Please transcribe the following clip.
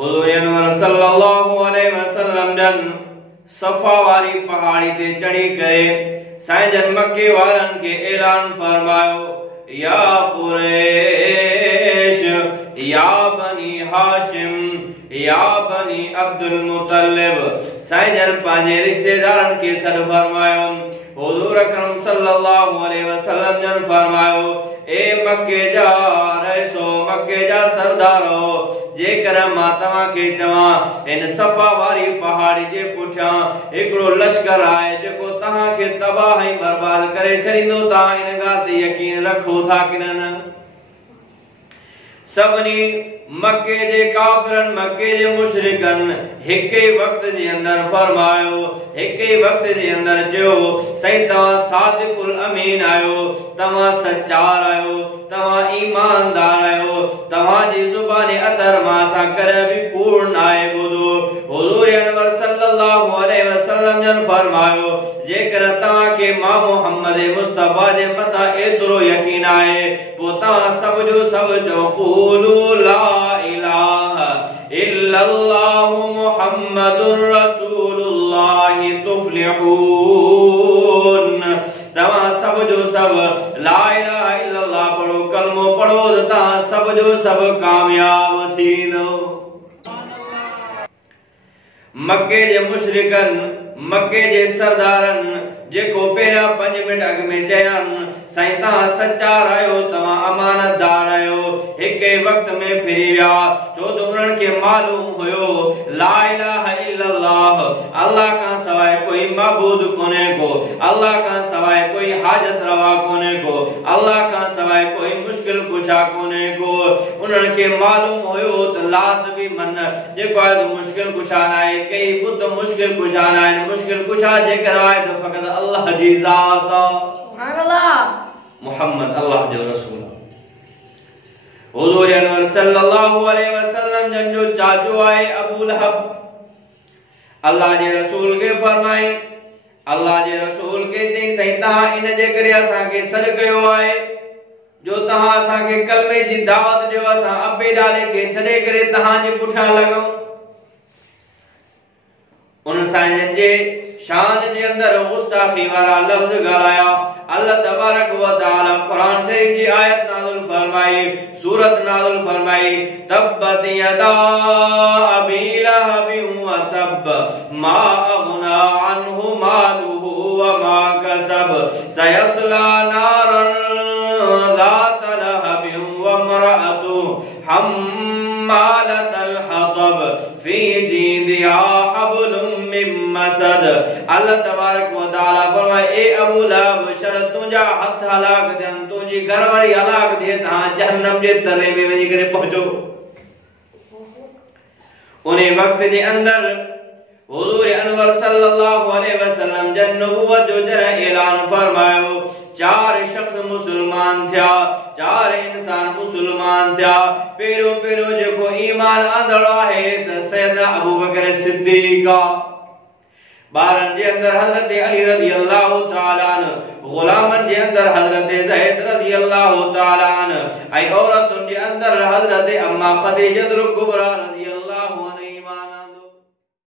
हुज़ूर अनवर सल्लल्लाहु अलैहि वसल्लम जन सफ़ा वारी पहाड़ी ते चढ़ी करे साईं जन मक्के वारन के ऐलान फरमायो, या कुरैश, या बनी हाशिम, या बनी अब्दुल मुत्तलिब। साईं जन पांजे रिश्तेदारन के सर फरमायो। हुज़ूर अकरम सल्लल्लाहु अलैहि वसल्लम जन फरमायो, ए मक्के जा रईसो, मक्के जा सरदारो, जेकर मां तव्हां खे चवां इन सफ़ा वारी पहाड़ी जे पुठियां हिकिड़ो लश्कर आहे जेको तव्हां खे तबाह ऐं बर्बाद करे छॾींदो, तव्हां इन ॻाल्हि ते यकीन रखो था कि न? सभनी मक्के जे काफिरन, मक्के जे मुशरिकन एक ही वक्त जे अंदर फरमायो, एक ही वक्त जे अंदर जो सही तव्हां सादिकुल अमीन आयो, तव्हां सच्चार आयो, तव्हां ईमानदार आयो, तव्हां जी ज़ुबान अतर मां सां करे भी कूड़ न आहे। ॿुधो, हुज़ूर अनवर सल्लल्लाहु अलैहि वसल्लम जन फरमायो, जेकर तव्हां खे मां मोहम्मद मुस्तफा जे मथां एतिरो यकीन आहे, पोइ तव्हां सब जो सब चओ, क़ूलू ला इलाहा इल्लल्लाहु मुहम्मदुर रसूलुल्लाह तुफ्लिहून। तव्हां सब जो सब ला इलाहा इल्लल्लाह पढ़ो, कलमो पढ़ो, तव्हां सब जो सब कामयाब थींदो। मक्के जे मुशरिकन, मक्के जे सरदारन जेको पहिरियां 5 मिनट अॻ में चयनि, साईं तव्हां सच्चार आहियो, तव्हां अमानतदार आहियो, हिक ई वक्त में फिरी विया। छो त उन्हनि खे मालूम हुयो ला इलाहा इल्लल्लाह, अल्लाह खां सवाइ कोई माबूद कोन्हे को, अल्लाह खां सवाइ कोई हाजत रवा कोन्हे को, अल्लाह खां सवाइ कोई मुश्किल कुशा कोन्हे को। उन्हनि खे मालूम हुयो त लात भी मन जेको आहे मुश्किल कुशा न आहे, कई बुत मुश्किल कुशा न आहिनि, मुश्किल कुशा जेकर आहे त फ़क़त अल्लाह जी ज़ात आहे। सुभान अल्लाह, मुहम्मद अल्लाह जो रसूल। हुज़ूर अनवर सल्लल्लाहु अलैहि वसल्लम जन जो चाचो आहे अबू लहब, अल्लाह जे रसूल के फरमाए, अल्लाह जे रसूल के चई, सही तव्हां इन जे करे असां के सॾ कयो आहे जो तव्हां असां के कलमे जी दावत ॾियो, असां अबे ॾाॾे के छॾे करे तव्हां जे पुठियां लॻूं। उन साईं जे शान जे अंदर गुस्ताखी वारा लफ्ज ॻाल्हाया। अल्लाह तबारक व तआला कुरान शरीफ जी आयत नाज़िल फरमाई, सूरत नाज़िल फरमाई, तब्बत यदा अबी लहब व तब मा अगना अन्हु मालुहु व मा कसब सयस्ला नारन ज़ात लहब व इम्रअतुहु हम्मालतल हतब फी जीदिहा हब्लुम मिन मसद। अल्लाह तबारक व तआला फरमाए, ए अबू लहब, शर्त तुंहिंजा हथ हलाक थियनि, तुंहिंजी घरवारी हलाक थिए, तव्हां जहन्नम जे तरे में वञी करे पहुचो। उन वक्त जे अंदर हुज़ूर अनवर सल्लल्लाहु अलैहि वसल्लम जन नबुवत जो जरा ऐलान फरमायो। 4 शख्स मुसलमान थिया, 4 इंसान मुसलमान थिया। पहिरियों पहिरियों जेको ईमान आंदड़ो आहे त सैयदना अबू बकर सिद्दीक़ आहे। बारन जे अंदर हजरत अली रज़ी अल्लाह तआला अन्हु, गुलामन जे अंदर हजरत ज़ैद रज़ी अल्लाह तआला अन्हु, ऐं औरतुन जे अंदर हजरत अम्मा खदीजतुल कुबरा रज़ी